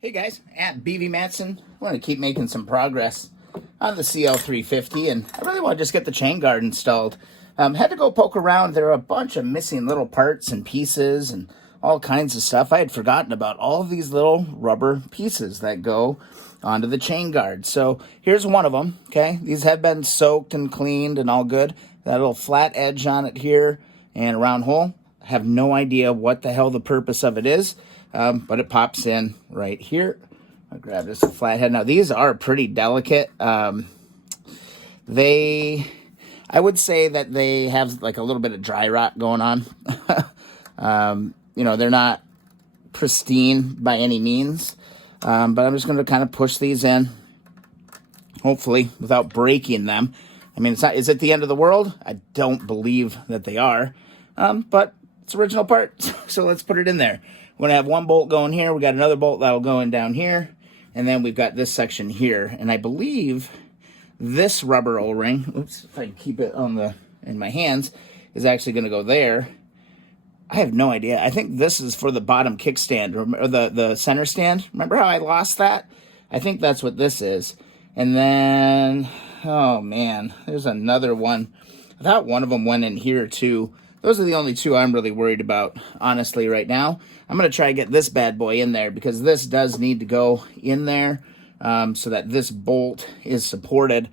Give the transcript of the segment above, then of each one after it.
Hey guys, at BV Matson. I want to keep making some progress on the CL350, and I really want to just get the chain guard installed. Had to go poke around. There are a bunch of missing little parts and pieces and all kinds of stuff. I had forgotten about all of these little rubber pieces that go onto the chain guard. So here's one of them, okay? These have been soaked and cleaned and all good. That little flat edge on it here and a round hole. I have no idea what the hell the purpose of it is. But it pops in right here. I'll grab this flathead. Now, these are pretty delicate. I would say that they have like a little bit of dry rot going on. They're not pristine by any means. But I'm just going to kind of push these in, hopefully without breaking them. I mean, is it the end of the world? I don't believe that they are. But it's original parts, so let's put it in there. We're going to have one bolt going here. We got another bolt that'll go in down here. And then we've got this section here. And I believe this rubber O-ring, oops, if I can keep it in my hands, is actually going to go there. I have no idea. I think this is for the bottom kickstand or the center stand. Remember how I lost that? I think that's what this is. And then, oh man, there's another one. I thought one of them went in here too. Those are the only two I'm really worried about, honestly, right now. I'm going to try to get this bad boy in there because this does need to go in there so that this bolt is supported.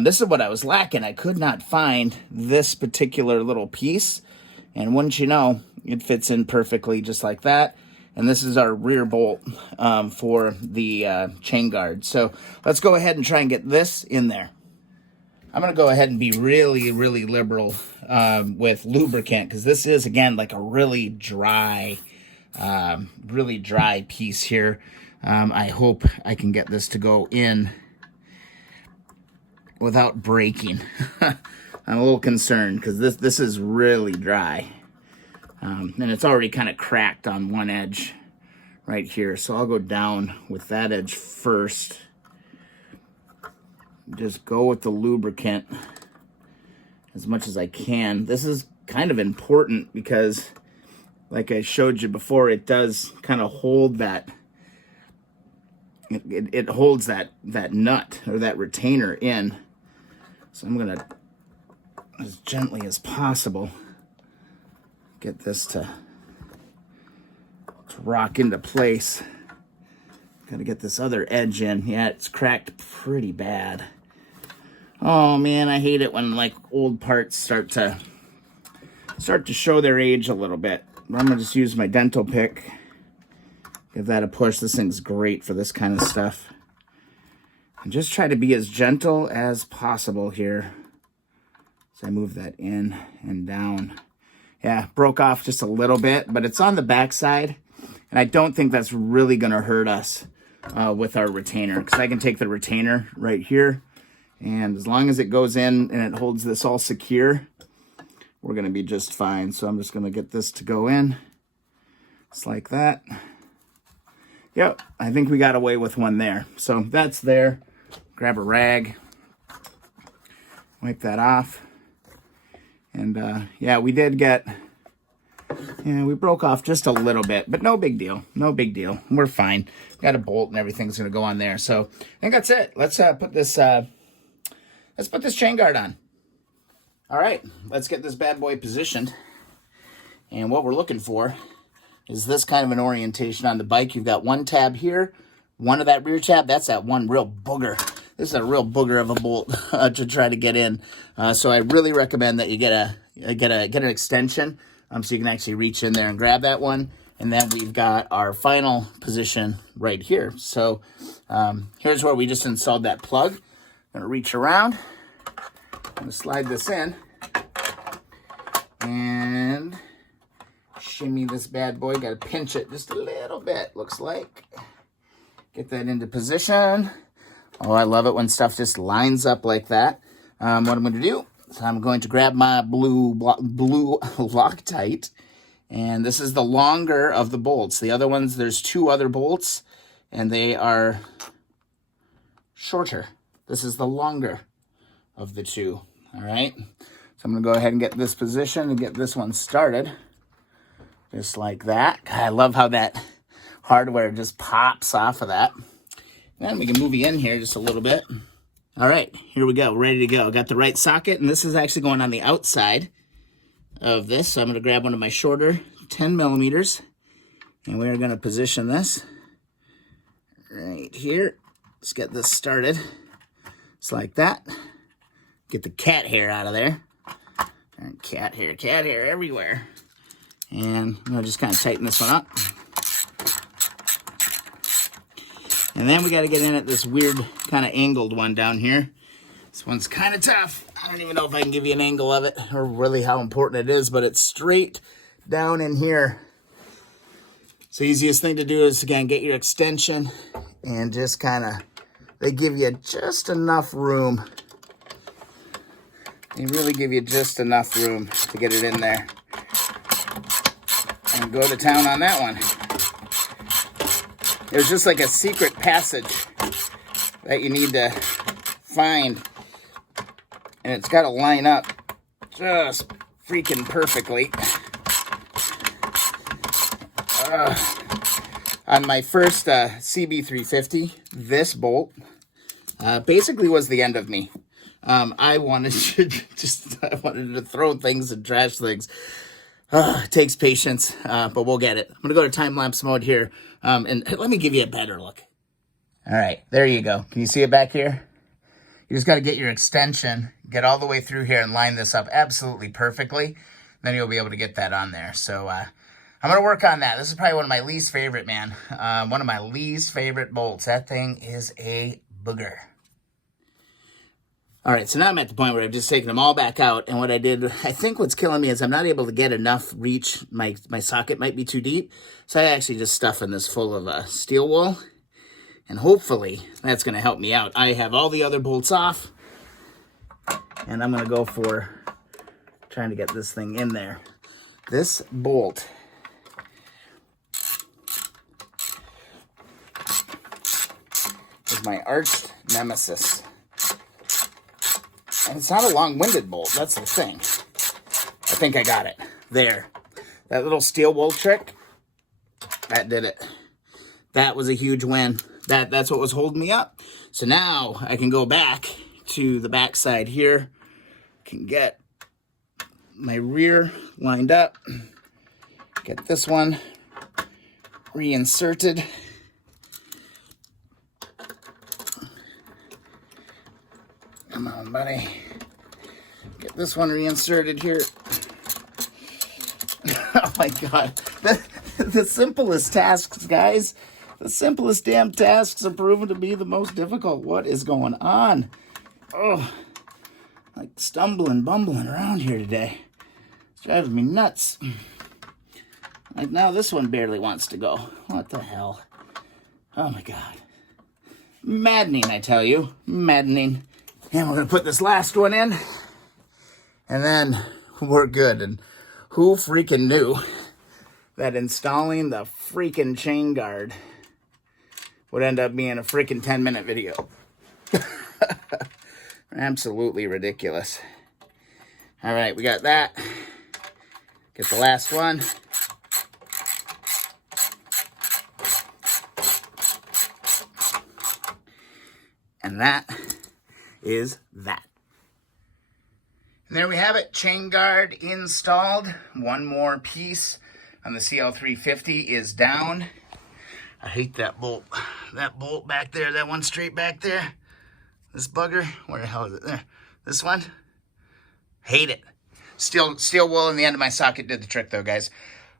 This is what I was lacking. I could not find this particular little piece. And wouldn't you know, it fits in perfectly just like that. And this is our rear bolt for the chain guard. So let's go ahead and try and get this in there. I'm going to go ahead and be really, really liberal with lubricant because this is, again, like a really dry piece here. I hope I can get this to go in without breaking. I'm a little concerned because this is really dry. And it's already kind of cracked on one edge right here. So I'll go down with that edge first. Just go with the lubricant as much as I can. This is kind of important because, like I showed you before, it does kind of hold that. It holds that nut or that retainer in. So I'm gonna, as gently as possible, get this to rock into place. Gotta get this other edge in. Yeah, it's cracked pretty bad. Oh man, I hate it when like old parts start to show their age a little bit. I'm gonna just use my dental pick. Give that a push. This thing's great for this kind of stuff. And just try to be as gentle as possible here. So I move that in and down. Yeah, broke off just a little bit, but it's on the back side. And I don't think that's really gonna hurt us with our retainer, because I can take the retainer right here, and as long as it goes in and it holds this all secure, we're going to be just fine. So I'm just going to get this to go in just like that. Yep, I think we got away with one there. So that's there. Grab a rag, wipe that off, and yeah, we did get, yeah, we broke off just a little bit, but no big deal. No big deal. We're fine. Got a bolt and everything's going to go on there. So I think that's it. Let's put this chain guard on. All right, let's get this bad boy positioned. And what we're looking for is this kind of an orientation on the bike. You've got one tab here, one of that rear tab. That's that one real booger. This is a real booger of a bolt to try to get in. So I really recommend that you get an extension. So you can actually reach in there and grab that one. And then we've got our final position right here. So here's where we just installed that plug. I'm going to reach around. I'm going to slide this in. And shimmy this bad boy. Got to pinch it just a little bit, looks like. Get that into position. Oh, I love it when stuff just lines up like that. What I'm going to do, so I'm going to grab my blue Loctite, and this is the longer of the bolts. The other ones, there's two other bolts, and they are shorter. This is the longer of the two, all right? So I'm going to go ahead and get this position and get this one started, just like that. God, I love how that hardware just pops off of that. Then we can move you in here just a little bit. All right, here we go, ready to go. Got the right socket, and this is actually going on the outside of this. So I'm gonna grab one of my shorter 10 millimeters, and we're gonna position this right here. Let's get this started. Just like that. Get the cat hair out of there. And cat hair everywhere. And I'm gonna just kind of tighten this one up. And then we got to get in at this weird kind of angled one down here. This one's kind of tough. I don't even know if I can give you an angle of it or really how important it is, but it's straight down in here. So easiest thing to do is, again, get your extension and just kind of, they give you just enough room. They really give you just enough room to get it in there. And go to town on that one. There's just like a secret passage that you need to find. And it's got to line up just freaking perfectly. On my first CB350, this bolt basically was the end of me. I wanted to throw things and trash things. It takes patience, but we'll get it. I'm gonna go to time-lapse mode here, and let me give you a better look. All right, there you go. Can you see it back here? You just got to get your extension, get all the way through here, and line this up absolutely perfectly. Then you'll be able to get that on there. So I'm gonna work on that. This is probably one of my least favorite, man. One of my least favorite bolts. That thing is a booger. All right, so now I'm at the point where I've just taken them all back out, and what I did, I think what's killing me is I'm not able to get enough reach. My socket might be too deep, so I actually just stuffing this full of steel wool, and hopefully that's going to help me out. I have all the other bolts off, and I'm going to go for trying to get this thing in there. This bolt is my arch nemesis. And it's not a long-winded bolt. That's the thing. I think I got it. There. That little steel wool trick, that did it. That was a huge win. That's what was holding me up. So now I can go back to the back side here. Can get my rear lined up. Get this one reinserted. Come on, buddy. Get this one reinserted here. Oh my God. The simplest tasks, guys. The simplest damn tasks are proven to be the most difficult. What is going on? Oh, like stumbling, bumbling around here today. It's driving me nuts. Like now this one barely wants to go. What the hell? Oh my God. Maddening, I tell you. Maddening. And we're going to put this last one in, and then we're good. And who freaking knew that installing the freaking chain guard would end up being a freaking 10-minute video? Absolutely ridiculous. All right, we got that. Get the last one. And that is that. And there we have it, chain guard installed. One more piece on the CL350 is down. I hate that bolt. That bolt back there, that one straight back there. This bugger, where the hell is it? There. This one, hate it. Steel wool in the end of my socket did the trick though, guys.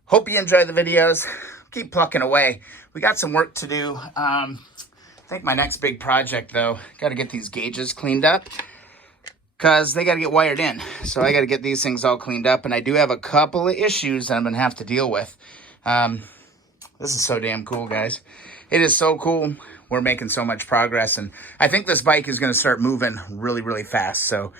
Hope you enjoy the videos. Keep plucking away. We got some work to do. I think my next big project, though, got to get these gauges cleaned up because they got to get wired in. So I got to get these things all cleaned up, and I do have a couple of issues that I'm going to have to deal with. This is so damn cool, guys. It is so cool. We're making so much progress, and I think this bike is going to start moving really, really fast. So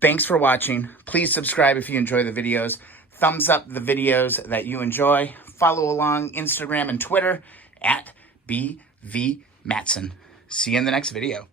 thanks for watching. Please subscribe if you enjoy the videos. Thumbs up the videos that you enjoy. Follow along Instagram and Twitter at BV Matson. See you in the next video.